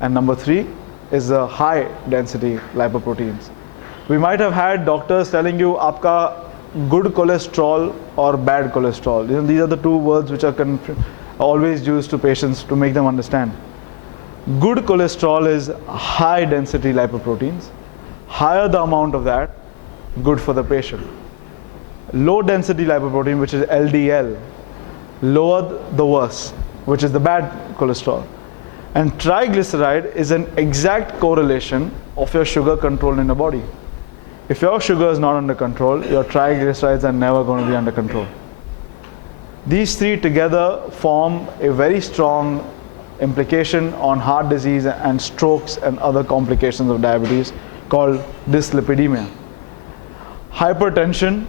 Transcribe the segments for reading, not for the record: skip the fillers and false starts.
And number 3 is the high density lipoproteins. We might have had doctors telling you aapka good cholesterol or bad cholesterol. These are the two words which are always used to patients to make them understand. Good cholesterol is high density lipoproteins. Higher the amount of that, good for the patient. Low density lipoprotein, which is LDL, lower the worse, which is the bad cholesterol. And triglyceride is an exact correlation of your sugar control in the body. If your sugar is not under control, your triglycerides are never going to be under control. These 3 together form a very strong implication on heart disease and strokes and other complications of diabetes called dyslipidemia. Hypertension,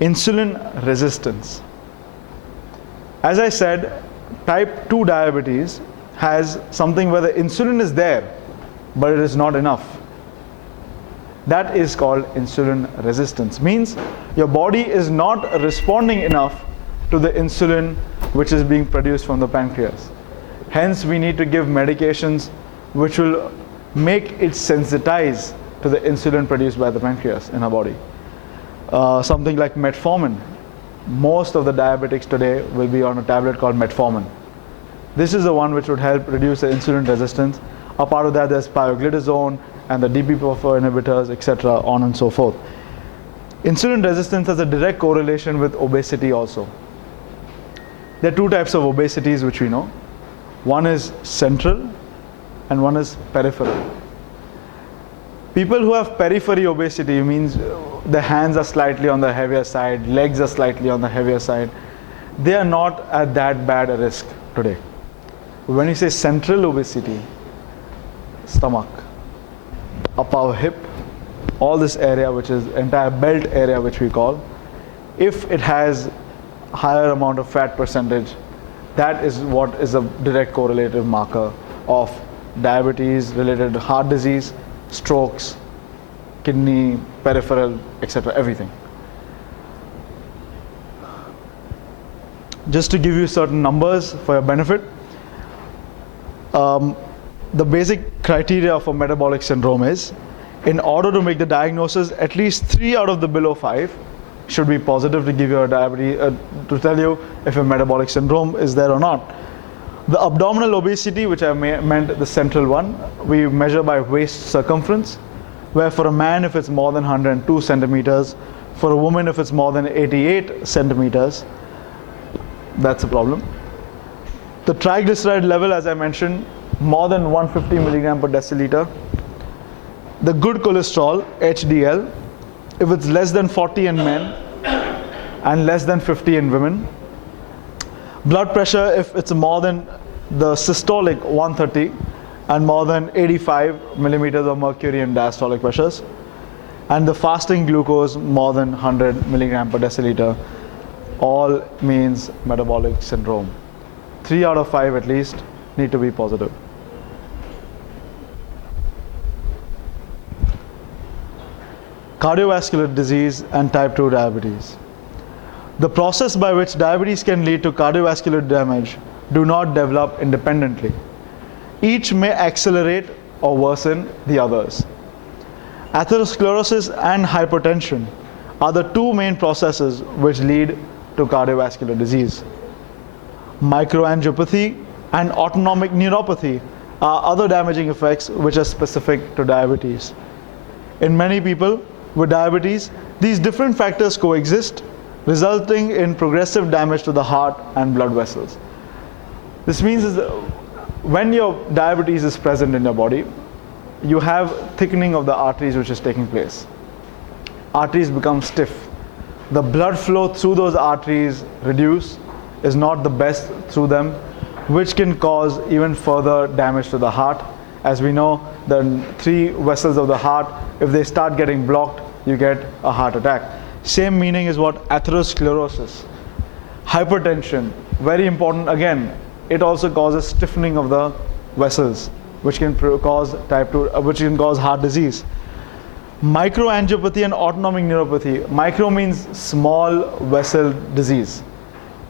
insulin resistance. As I said, type 2 diabetes has something where the insulin is there, but it is not enough. That is called insulin resistance. Means your body is not responding enough to the insulin which is being produced from the pancreas. Hence, we need to give medications which will make it sensitize to the insulin produced by the pancreas in our body. Something like metformin. Most of the diabetics today will be on a tablet called metformin. This is the one which would help reduce the insulin resistance. A part of that, there's pioglitazone and the DPP-4 inhibitors, etc., on and so forth. Insulin resistance has a direct correlation with obesity also. There are 2 types of obesities which we know. One is central and one is peripheral. People who have periphery obesity means their hands are slightly on the heavier side, legs are slightly on the heavier side. They are not at that bad a risk today. When you say central obesity, stomach, upper hip, all this area, which is entire belt area which we call, if it has higher amount of fat percentage, that is what is a direct correlative marker of diabetes related to heart disease, strokes, kidney, peripheral, etc., everything. Just to give you certain numbers for your benefit, the basic criteria for metabolic syndrome is, in order to make the diagnosis, at least 3 out of the below 5 should be positive to give you a diabetes, to tell you if a metabolic syndrome is there or not. The abdominal obesity, which I meant the central one, we measure by waist circumference, where for a man if it's more than 102 centimeters, for a woman if it's more than 88 centimeters, that's a problem. The triglyceride level, as I mentioned, more than 150 milligram per deciliter. The good cholesterol, HDL, if it's less than 40 in men and less than 50 in women. Blood pressure, if it's more than the systolic 130 and more than 85 millimeters of mercury in diastolic pressures. And the fasting glucose more than 100 milligram per deciliter, all means metabolic syndrome. 3 out of 5 at least need to be positive. Cardiovascular disease and type 2 diabetes. The process by which diabetes can lead to cardiovascular damage do not develop independently. Each may accelerate or worsen the others. Atherosclerosis and hypertension are the 2 main processes which lead to cardiovascular disease. Microangiopathy and autonomic neuropathy are other damaging effects which are specific to diabetes. In many people with diabetes, these different factors coexist, resulting in progressive damage to the heart and blood vessels. This means is when your diabetes is present in your body, you have thickening of the arteries which is taking place. Arteries become stiff. The blood flow through those arteries reduce, is not the best through them, which can cause even further damage to the heart. As we know, the 3 vessels of the heart, if they start getting blocked, you get a heart attack. Same meaning is what atherosclerosis. Hypertension, very important again, it also causes stiffening of the vessels, which can cause type 2, which can cause heart disease. Microangiopathy and autonomic neuropathy. Micro means small vessel disease,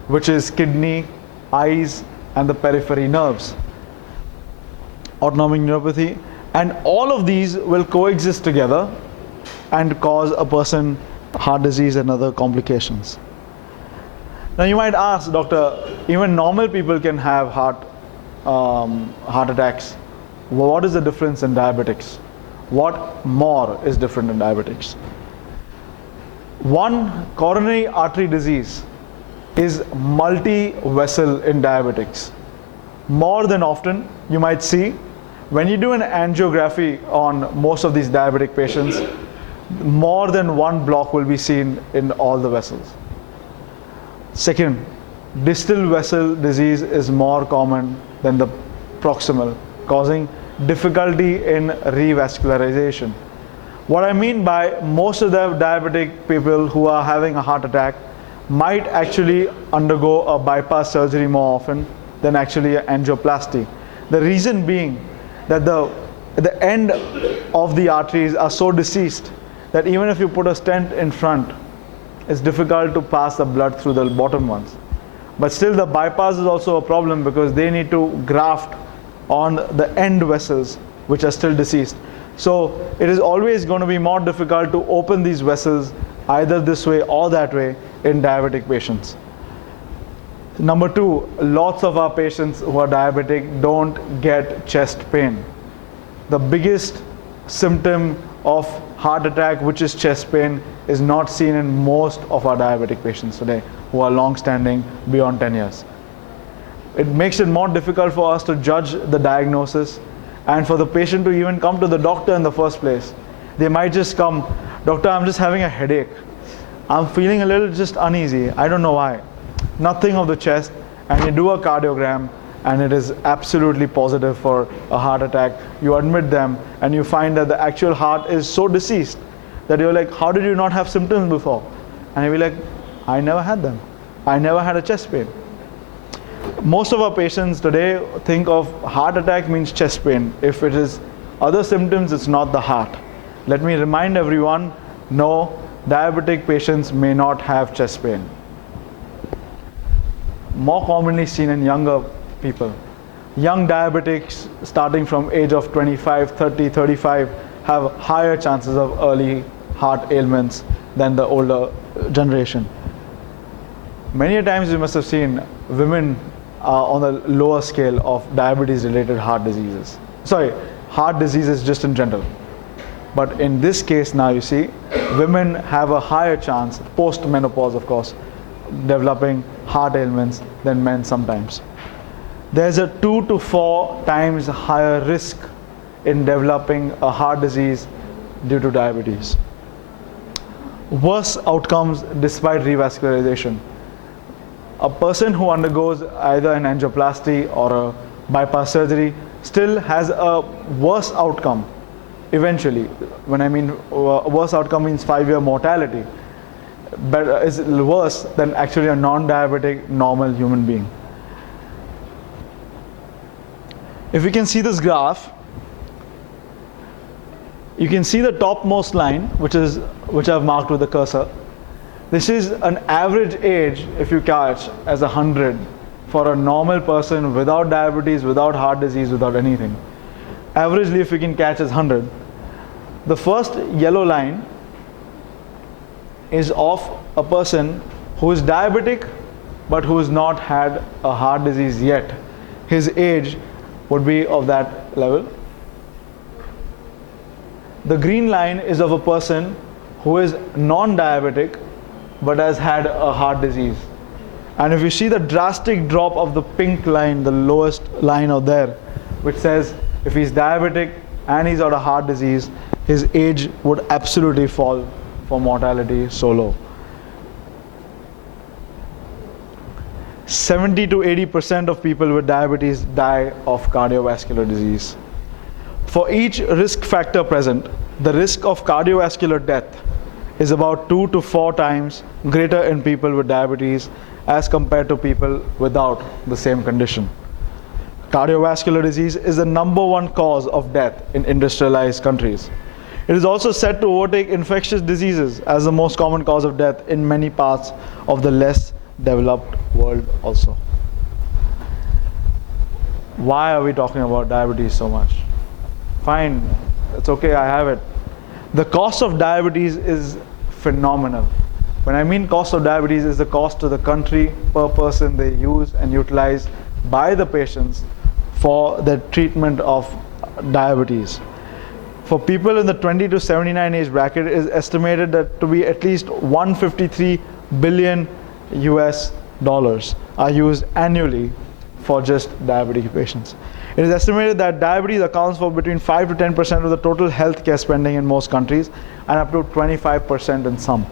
which is kidney, eyes, and the periphery nerves. autonomic neuropathy, and all of these will coexist together and cause a person heart disease and other complications. Now you might ask, doctor, even normal people can have heart attacks. What is the difference in diabetics? What more is different in diabetics? One, coronary artery disease is multi-vessel in diabetics. More than often, you might see, when you do an angiography on most of these diabetic patients, more than one block will be seen in all the vessels. Second, distal vessel disease is more common than the proximal, causing difficulty in revascularization. What I mean by most of the diabetic people who are having a heart attack might actually undergo a bypass surgery more often than actually an angioplasty. The reason being that the end of the arteries are so deceased that even if you put a stent in front, it's difficult to pass the blood through the bottom ones. But still the bypass is also a problem because they need to graft on the end vessels which are still deceased. So it is always going to be more difficult to open these vessels either this way or that way in diabetic patients. Number two, lots of our patients who are diabetic don't get chest pain. The biggest symptom of heart attack, which is chest pain, is not seen in most of our diabetic patients today who are long-standing beyond 10 years. It makes it more difficult for us to judge the diagnosis and for the patient to even come to the doctor in the first place. They might just come, doctor, I'm just having a headache. I'm feeling a little just uneasy. I don't know why. Nothing of the chest, and you do a cardiogram and it is absolutely positive for a heart attack. You admit them and you find that the actual heart is so deceased that you're like, how did you not have symptoms before? And you'll be like, I never had them. I never had a chest pain. Most of our patients today think of heart attack means chest pain. If it is other symptoms, it's not the heart. Let me remind everyone, no, diabetic patients may not have chest pain. More commonly seen in younger people. Young diabetics starting from age of 25, 30, 35 have higher chances of early heart ailments than the older generation. Many a times you must have seen women on the lower scale of diabetes related heart diseases. Sorry, heart diseases just in general. But in this case now you see, women have a higher chance, post-menopause of course, developing heart ailments than men sometimes. There's a 2 to 4 times higher risk in developing a heart disease due to diabetes. Worse outcomes despite revascularization. A person who undergoes either an angioplasty or a bypass surgery still has a worse outcome eventually. When I mean worse outcome means 5-year mortality, but is worse than actually a non-diabetic normal human being. If you can see this graph, you can see the topmost line, which I've marked with the cursor. This is an average age, if you catch, as 100 for a normal person without diabetes, without heart disease, without anything. Averagely, if you can catch, as 100. The first yellow line is of a person who is diabetic but who has not had a heart disease yet. His age would be of that level. The green line is of a person who is non-diabetic but has had a heart disease. And if you see the drastic drop of the pink line, the lowest line out there, which says if he's diabetic and he's got a heart disease, his age would absolutely fall for mortality so low. 70 to 80% of people with diabetes die of cardiovascular disease. For each risk factor present, the risk of cardiovascular death is about 2 to 4 times greater in people with diabetes as compared to people without the same condition. Cardiovascular disease is the #1 cause of death in industrialized countries. It is also said to overtake infectious diseases as the most common cause of death in many parts of the less developed world also. Why are we talking about diabetes so much? Fine, it's okay, I have it. The cost of diabetes is phenomenal. When I mean cost of diabetes, is the cost to the country per person they use and utilize by the patients for the treatment of diabetes. For people in the 20 to 79 age bracket, it is estimated that to be at least 153 billion US dollars are used annually for just diabetic patients. It is estimated that diabetes accounts for between 5 to 10% of the total healthcare spending in most countries and up to 25% in some.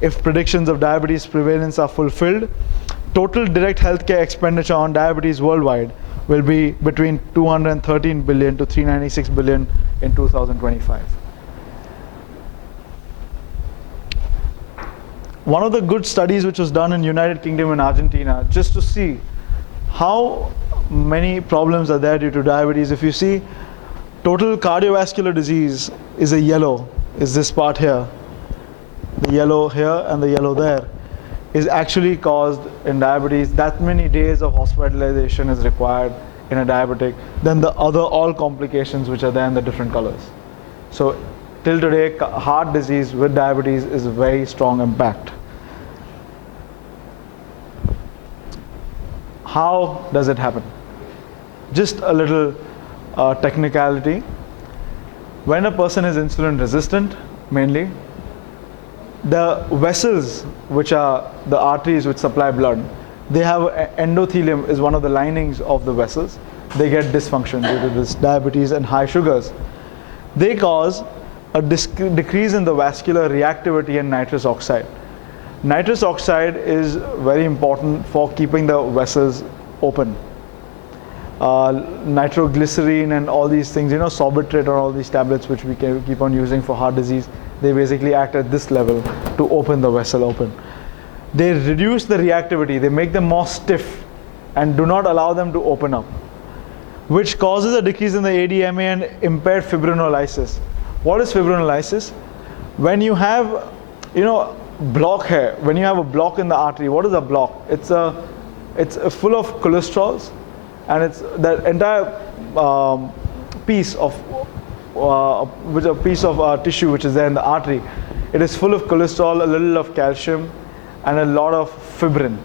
If predictions of diabetes prevalence are fulfilled, total direct healthcare expenditure on diabetes worldwide will be between 213 billion to 396 billion in 2025. One of the good studies which was done in United Kingdom and Argentina, just to see how many problems are there due to diabetes. If you see, total cardiovascular disease is a yellow, is this part here. The yellow here and the yellow there is actually caused in diabetes. That many days of hospitalization is required in a diabetic than the other all complications which are there in the different colors. So till today, heart disease with diabetes is a very strong impact. How does it happen? Just a little technicality. When a person is insulin resistant, mainly, the vessels, which are the arteries which supply blood, they have endothelium is one of the linings of the vessels. They get dysfunction due to this diabetes and high sugars. They cause a decrease in the vascular reactivity in nitrous oxide. Nitrous oxide is very important for keeping the vessels open. Nitroglycerine and all these things, Sorbitrate or all these tablets which we can keep on using for heart disease, they basically act at this level to open the vessel open. They reduce the reactivity, they make them more stiff and do not allow them to open up, which causes a decrease in the ADMA and impaired fibrinolysis. What is fibrinolysis? When you have, block here, when you have a block in the artery, what is a block? It's full of cholesterols, and it's that entire piece of tissue which is there in the artery. It is full of cholesterol, a little of calcium, and a lot of fibrin.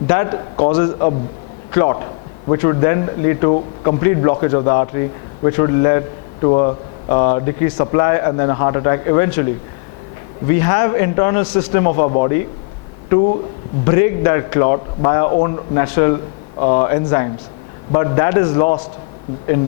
That causes a clot, which would then lead to complete blockage of the artery, which would lead to a decreased supply and then a heart attack eventually. We have internal system of our body to break that clot by our own natural enzymes, but that is lost in